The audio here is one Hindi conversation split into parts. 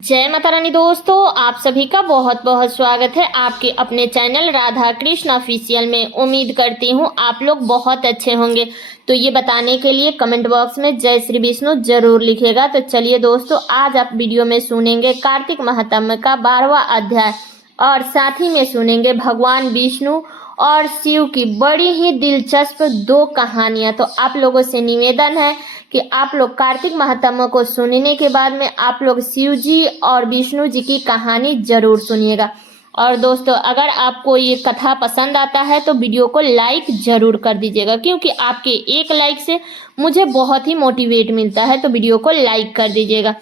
जय माता रानी दोस्तों, आप सभी का बहुत बहुत स्वागत है आपके अपने चैनल राधा कृष्ण ऑफिशियल में। उम्मीद करती हूँ आप लोग बहुत अच्छे होंगे। तो ये बताने के लिए कमेंट बॉक्स में जय श्री विष्णु जरूर लिखिएगा। तो चलिए दोस्तों, आज आप वीडियो में सुनेंगे कार्तिक महात्म्य का 12वां अध्याय और साथ ही में सुनेंगे भगवान विष्णु और शिव की बड़ी ही दिलचस्प 2 कहानियां। तो आप लोगों से निवेदन है कि आप लोग कार्तिक महात्म्य को सुनने के बाद में आप लोग शिव जी और विष्णु जी की कहानी जरूर सुनिएगा। और दोस्तों, अगर आपको ये कथा पसंद आता है तो वीडियो को लाइक जरूर कर दीजिएगा, क्योंकि आपके एक लाइक से मुझे बहुत ही मोटिवेट मिलता है। तो वीडियो को लाइक कर दीजिएगा।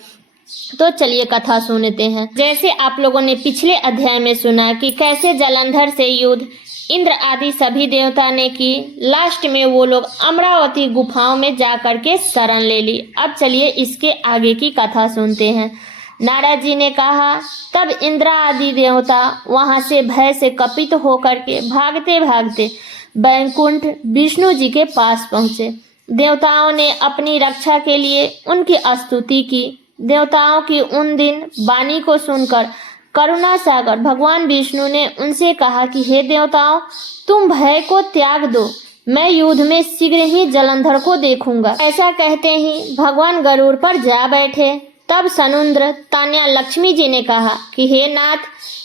तो चलिए कथा सुनते हैं। जैसे आप लोगों ने पिछले अध्याय में सुना कि कैसे जलंधर से युद्ध इंद्र आदि सभी देवता ने की, लास्ट में वो लोग अमरावती गुफाओं में जा करके शरण ले ली। अब चलिए इसके आगे की कथा सुनते हैं। नारद जी ने कहा, तब इंद्र आदि देवता वहां से भय से कपित होकर के भागते भागते बैकुंठ विष्णु जी के पास पहुंचे। देवताओं ने अपनी रक्षा के लिए उनकी स्तुति की। देवताओं की उन दिन वाणी को सुनकर करुणा सागर भगवान विष्णु ने उनसे कहा कि हे देवताओं, तुम भय को त्याग दो, मैं युद्ध में शीघ्र ही जलंधर को देखूंगा। ऐसा कहते ही भगवान गरुड़ पर जा बैठे। तब सनुद्र तान्या लक्ष्मी जी ने कहा कि हे नाथ,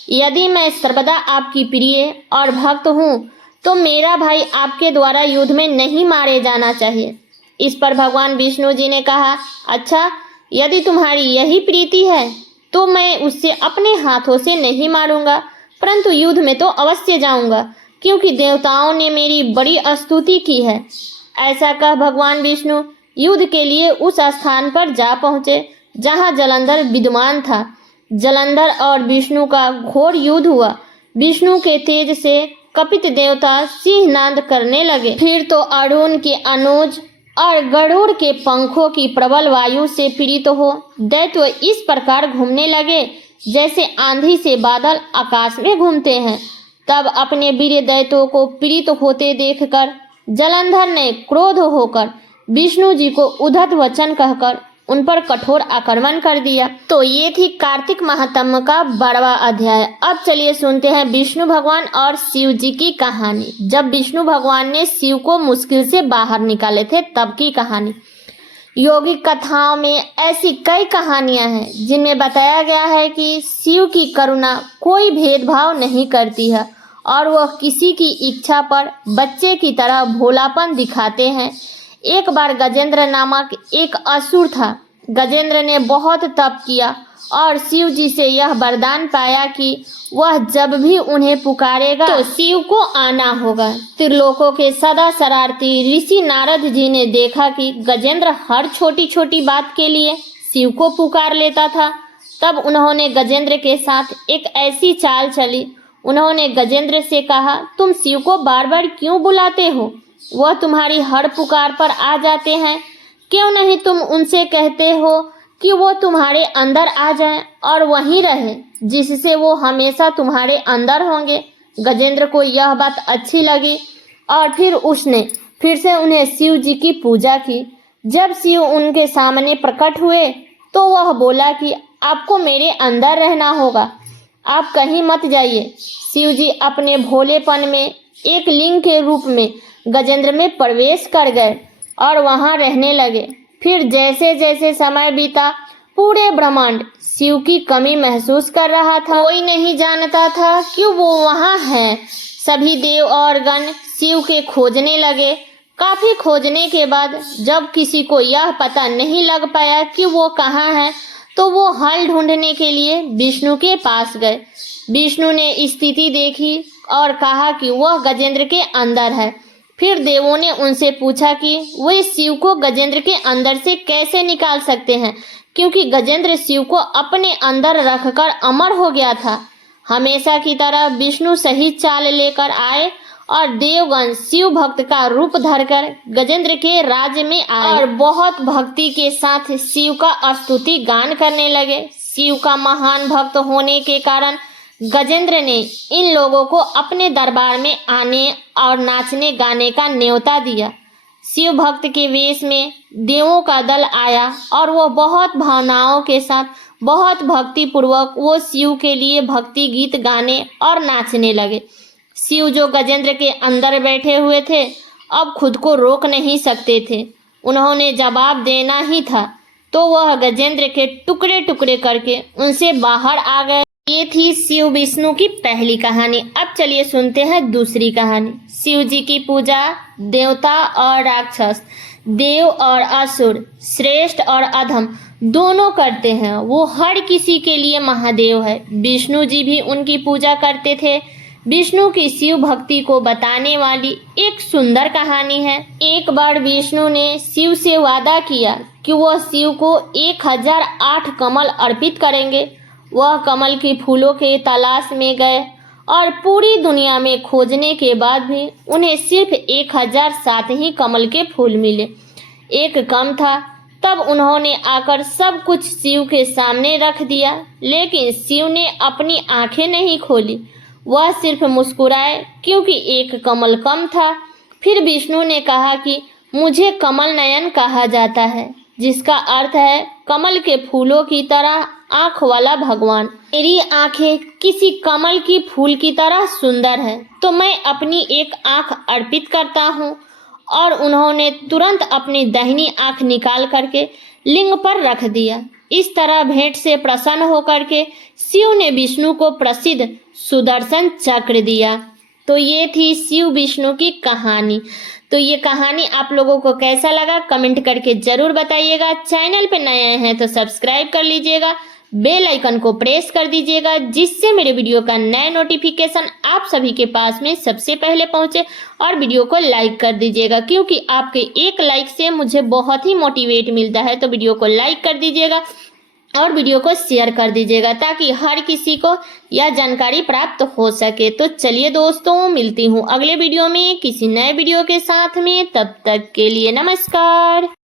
यदि मैं सर्वदा आपकी प्रिय और भक्त हूँ तो मेरा भाई आपके द्वारा युद्ध में नहीं मारे जाना चाहिए। इस पर भगवान विष्णु जी ने कहा, अच्छा, यदि तुम्हारी यही प्रीति है तो मैं उससे अपने हाथों से नहीं मारूंगा, परंतु युद्ध में तो अवश्य जाऊंगा, क्योंकि देवताओं ने मेरी बड़ी स्तुति की है। ऐसा कह भगवान विष्णु युद्ध के लिए उस स्थान पर जा पहुंचे जहां जलंधर विद्यमान था। जलंधर और विष्णु का घोर युद्ध हुआ। विष्णु के तेज से कपित देवता सिंहनाद करने लगे। फिर तो अरुण के अनुज और गरुड़ के पंखों की प्रबल वायु से पीड़ित हो दैत्य इस प्रकार घूमने लगे जैसे आंधी से बादल आकाश में घूमते हैं। तब अपने वीर दैत्यों को पीड़ित होते देखकर जलंधर ने क्रोध होकर विष्णु जी को उद्धत वचन कहकर उन पर कठोर आक्रमण कर दिया। तो ये थी कार्तिक महात्म्य का 12वां अध्याय। अब चलिए सुनते हैं विष्णु भगवान और शिव जी की कहानी। जब विष्णु भगवान ने शिव को मुश्किल से बाहर निकाले थे तब की कहानी। योगिक कथाओं में ऐसी कई कहानियां हैं जिनमें बताया गया है कि शिव की करुणा कोई भेदभाव नहीं करती है और वह किसी की इच्छा पर बच्चे की तरह भोलापन दिखाते हैं। एक बार गजेंद्र नामक एक असुर था। गजेंद्र ने बहुत तप किया और शिव जी से यह वरदान पाया कि वह जब भी उन्हें पुकारेगा तो शिव को आना होगा। त्रिलोकों के सदा शरारती ऋषि नारद जी ने देखा कि गजेंद्र हर छोटी छोटी बात के लिए शिव को पुकार लेता था। तब उन्होंने गजेंद्र के साथ एक ऐसी चाल चली। उन्होंने गजेंद्र से कहा, तुम शिव को बार बार क्यों बुलाते हो? वह तुम्हारी हर पुकार पर आ जाते हैं। क्यों नहीं तुम उनसे कहते हो कि वो तुम्हारे अंदर आ जाएं और वहीं रहे, जिससे वो हमेशा तुम्हारे अंदर होंगे। गजेंद्र को यह बात अच्छी लगी और फिर उसने फिर से उन्हें शिव जी की पूजा की। जब शिव उनके सामने प्रकट हुए तो वह बोला कि आपको मेरे अंदर रहना होगा, आप कहीं मत जाइए। शिव जी अपने भोलेपन में एक लिंग के रूप में गजेंद्र में प्रवेश कर गए और वहां रहने लगे। फिर जैसे जैसे समय बीता पूरे ब्रह्मांड शिव की कमी महसूस कर रहा था। कोई नहीं जानता था कि वो वहां है। सभी देव और गण शिव के खोजने लगे। काफी खोजने के बाद जब किसी को यह पता नहीं लग पाया कि वो कहाँ है तो वो हल ढूंढने के लिए विष्णु के पास गए। विष्णु ने स्थिति देखी और कहा कि वह गजेंद्र के अंदर है। फिर देवों ने उनसे पूछा कि वे शिव को गजेंद्र के अंदर से कैसे निकाल सकते हैं, क्योंकि गजेंद्र शिव को अपने अंदर रखकर अमर हो गया था। हमेशा की तरह विष्णु सही चाल लेकर आए और देवगण शिव भक्त का रूप धरकर गजेंद्र के राज्य में आए और बहुत भक्ति के साथ शिव का स्तुति गान करने लगे। शिव का महान भक्त होने के कारण गजेंद्र ने इन लोगों को अपने दरबार में आने और नाचने गाने का न्योता दिया। शिव भक्त के वेश में देवों का दल आया और वो बहुत भावनाओं के साथ बहुत भक्ति पूर्वक वो शिव के लिए भक्ति गीत गाने और नाचने लगे। शिव जो गजेंद्र के अंदर बैठे हुए थे अब खुद को रोक नहीं सकते थे। उन्होंने जवाब देना ही था तो वह गजेंद्र के टुकड़े टुकड़े करके उनसे बाहर आ गए। ये थी शिव विष्णु की पहली कहानी। अब चलिए सुनते हैं दूसरी कहानी। शिव जी की पूजा देवता और राक्षस, देव और असुर, श्रेष्ठ और अधम दोनों करते हैं। वो हर किसी के लिए महादेव है। विष्णु जी भी उनकी पूजा करते थे। विष्णु की शिव भक्ति को बताने वाली एक सुंदर कहानी है। एक बार विष्णु ने शिव से वादा किया कि वह शिव को 1008 कमल अर्पित करेंगे। वह कमल के फूलों के तलाश में गए और पूरी दुनिया में खोजने के बाद भी उन्हें सिर्फ 1007 ही कमल के फूल मिले। एक कम था। तब उन्होंने आकर सब कुछ शिव के सामने रख दिया, लेकिन शिव ने अपनी आंखें नहीं खोली। वह सिर्फ मुस्कुराए क्योंकि एक कमल कम था। फिर विष्णु ने कहा कि मुझे कमल नयन कहा जाता है, जिसका अर्थ है कमल के फूलों की तरह आँख वाला भगवान। मेरी आंखें किसी कमल की फूल की तरह सुंदर है, तो मैं अपनी एक आंख अर्पित करता हूँ। और उन्होंने तुरंत अपनी दाहिनी आंख निकाल करके लिंग पर रख दिया। इस तरह भेंट से प्रसन्न होकर के शिव ने विष्णु को प्रसिद्ध सुदर्शन चक्र दिया। तो ये थी शिव विष्णु की कहानी। तो ये कहानी आप लोगों को कैसा लगा कमेंट करके जरूर बताइएगा। चैनल पे नए आए हैं तो सब्सक्राइब कर लीजिएगा, बेल आइकन को प्रेस कर दीजिएगा, जिससे मेरे वीडियो का नया नोटिफिकेशन आप सभी के पास में सबसे पहले पहुंचे। और वीडियो को लाइक कर दीजिएगा, क्योंकि आपके एक लाइक से मुझे बहुत ही मोटिवेट मिलता है। तो वीडियो को लाइक कर दीजिएगा और वीडियो को शेयर कर दीजिएगा, ताकि हर किसी को यह जानकारी प्राप्त हो सके। तो चलिए दोस्तों, मिलती हूँ अगले वीडियो में किसी नए वीडियो के साथ में। तब तक के लिए नमस्कार।